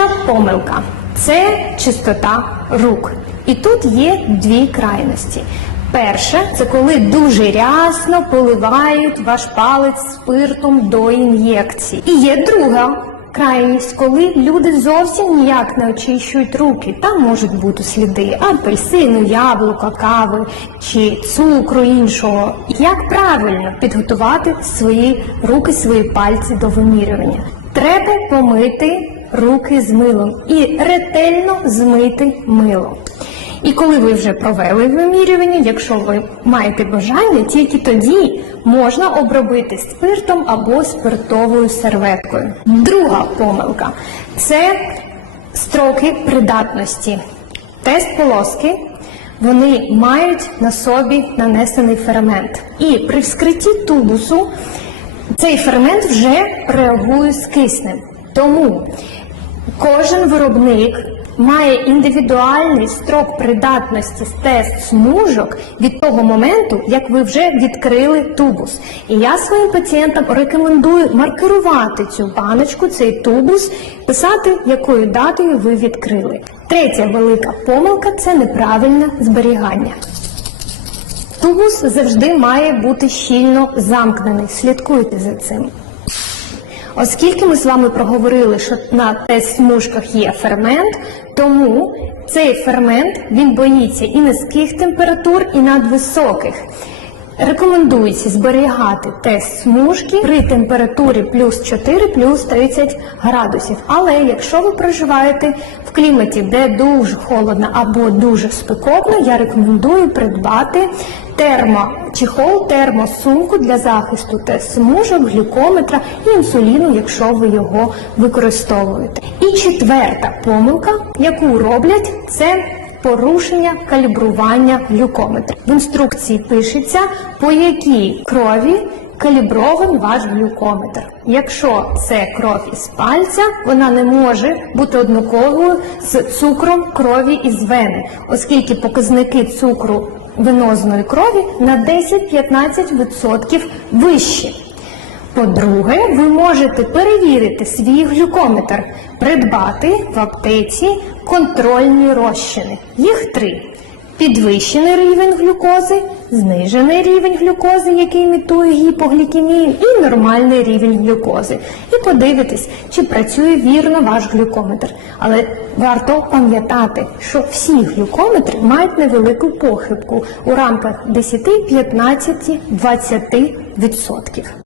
Перша помилка це чистота рук. І тут є дві крайності. Перша це коли дуже рясно поливають ваш палець спиртом до ін'єкції. І є друга крайність, коли люди зовсім ніяк не очищують руки. Там можуть бути сліди апельсину, яблука, кави чи цукру іншого. Як правильно підготувати свої руки, свої пальці до вимірювання? Треба помити руки з милом і ретельно змити мило. І коли ви вже провели вимірювання, якщо ви маєте бажання, тільки тоді можна обробити спиртом або спиртовою серветкою. Друга помилка це строки придатності. Тест полоски вони мають на собі нанесений фермент. І при вскритті тубусу цей фермент вже реагує з киснем. Тому кожен виробник має індивідуальний строк придатності з тест смужок від того моменту, як ви вже відкрили тубус. І я своїм пацієнтам рекомендую маркерувати цю баночку, цей тубус, писати, якою датою ви відкрили. Третя велика помилка це неправильне зберігання. Тубус завжди має бути щільно замкнений. Слідкуйте за цим. Оскільки ми з вами проговорили, що на тест-смужках є фермент, тому цей фермент він боїться і низьких температур, і надвисоких. Рекомендується зберігати тест смужки при температурі плюс 4 плюс 30 градусів. Але якщо ви проживаєте в кліматі, де дуже холодно або дуже спекотно, я рекомендую придбати термочехол, термосумку для захисту тест смужок, глюкометра і інсуліну, якщо ви його використовуєте. І четверта помилка, яку роблять, це порушення калібрування глюкометра. В інструкції пишеться, по якій крові калібрований ваш глюкометр. Якщо це кров із пальця, вона не може бути однаковою з цукром крові із вени, оскільки показники цукру венозної крові на 10-15% вищі. По-друге, ви можете перевірити свій глюкометр, придбати в аптеці контрольні розчини. Їх три: підвищений рівень глюкози, знижений рівень глюкози, який імітує гіпоглікемію, і нормальний рівень глюкози. І подивитись, чи працює вірно ваш глюкометр. Але варто пам'ятати, що всі глюкометри мають невелику похибку у рамках 10, 15, 20%.